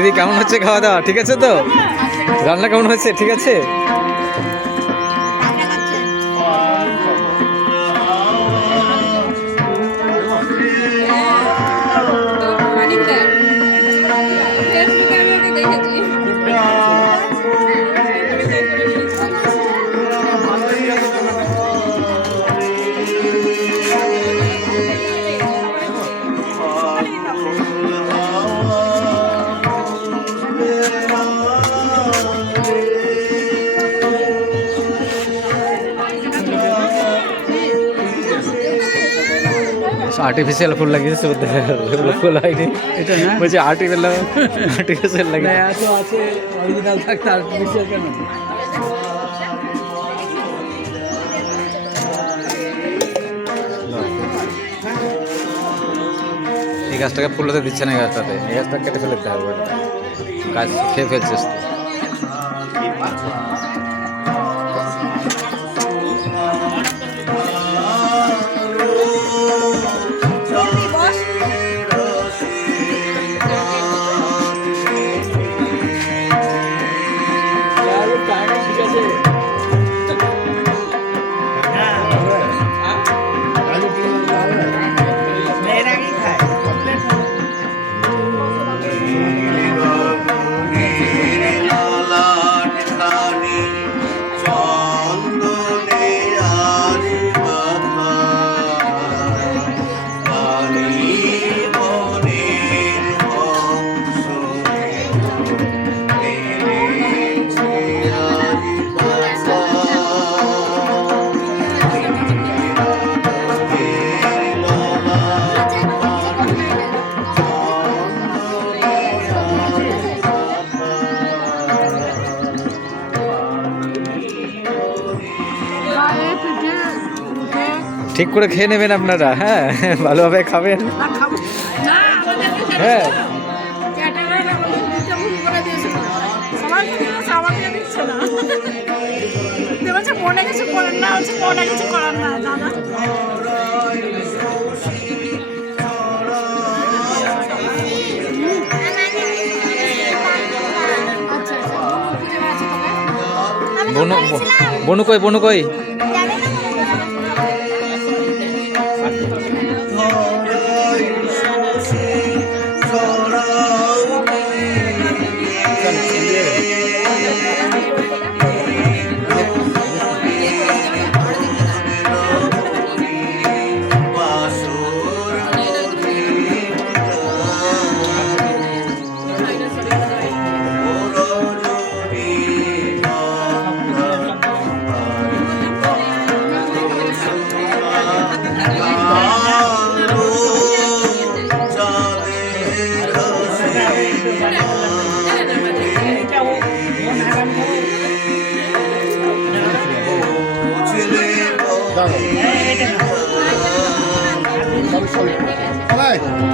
দিদি কেমন হচ্ছে খাওয়া দাওয়া? ঠিক আছে তো? রান্না কেমন হচ্ছে? ঠিক আছে? আর্টিফিশিয়াল ফুল লাগিয়েছে, ফুল হয়নি। এটা না বলছি আর্টিফিশিয়াল লাগে। এত আছে, অরিজিনাল থাকতে আর্টিফিশিয়াল কেন? এই গাছটাকে ফুল হতে দিচ্ছে না, এই গাছটাতে। এই গাছটা কেটে ফেলে দিতে হবে, গাছ খেয়ে ফেলছিস। ঠিক করে খেয়ে নেবেন আপনারা, হ্যাঁ, ভালোভাবে খাবেন। হ্যাঁ, মনে কিছু করেন না, মনে কিছু করার না দাদা। বনু কই, বনু কই?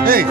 Hey,